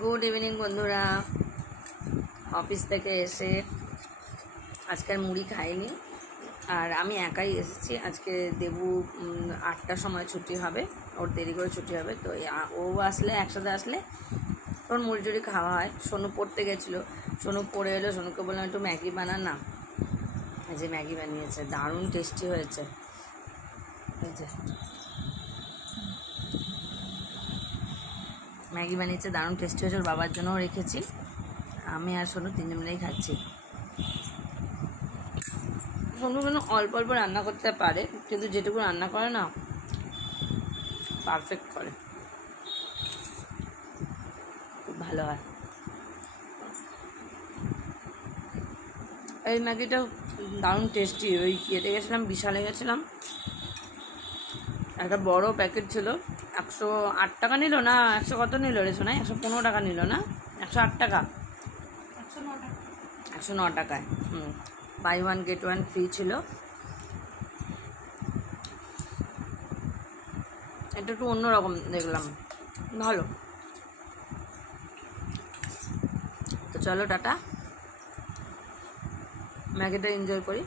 Good evening বন্ধুরা। Office থেকে এসে আজকের মুড়ি খাইনি, আর আমি একাই এসেছি। আজকে দেবু 8টার সময় ছুটি হবে, ওর দেরি করে ছুটি হবে। তো ও আসলে একসাথে আসলে ওর মুড়ি টুড়ি খাওয়া হয়। সোনু পড়তে গেছিলো, সোনু পড়ে এলো। সোনুকে বললাম একটু ম্যাগি বানা না। এই যে ম্যাগি বানিয়েছে, দারুণ টেস্টি হয়েছে। এই যে ম্যাগি বানিয়েছে, দারুণ টেস্টি হয়েছে। ওর বাবার জন্যও রেখেছি। আমি আর সোনু তিনজন মিলেই খাচ্ছি। সোনু কিন্তু অল্প অল্প রান্না করতে পারে, কিন্তু যেটুকু রান্না করে না পারফেক্ট করে, খুব ভালো হয়। এই ম্যাগিটা দারুণ টেস্টি। ওই ইয়েতে গেছিলাম, বিশালে গেছিলাম, একটা বড় প্যাকেট ছিল, 108 টাকা নিল না, 100 কত নিল রে শোনায়, 115 টাকা নিল না, 108 টাকা, 109 টাকায়। Buy one get one free ছিল। এটা একটু অন্যরকম দেখলাম, ভালো। তো চলো টাটা, ম্যাগিটা এনজয় করি।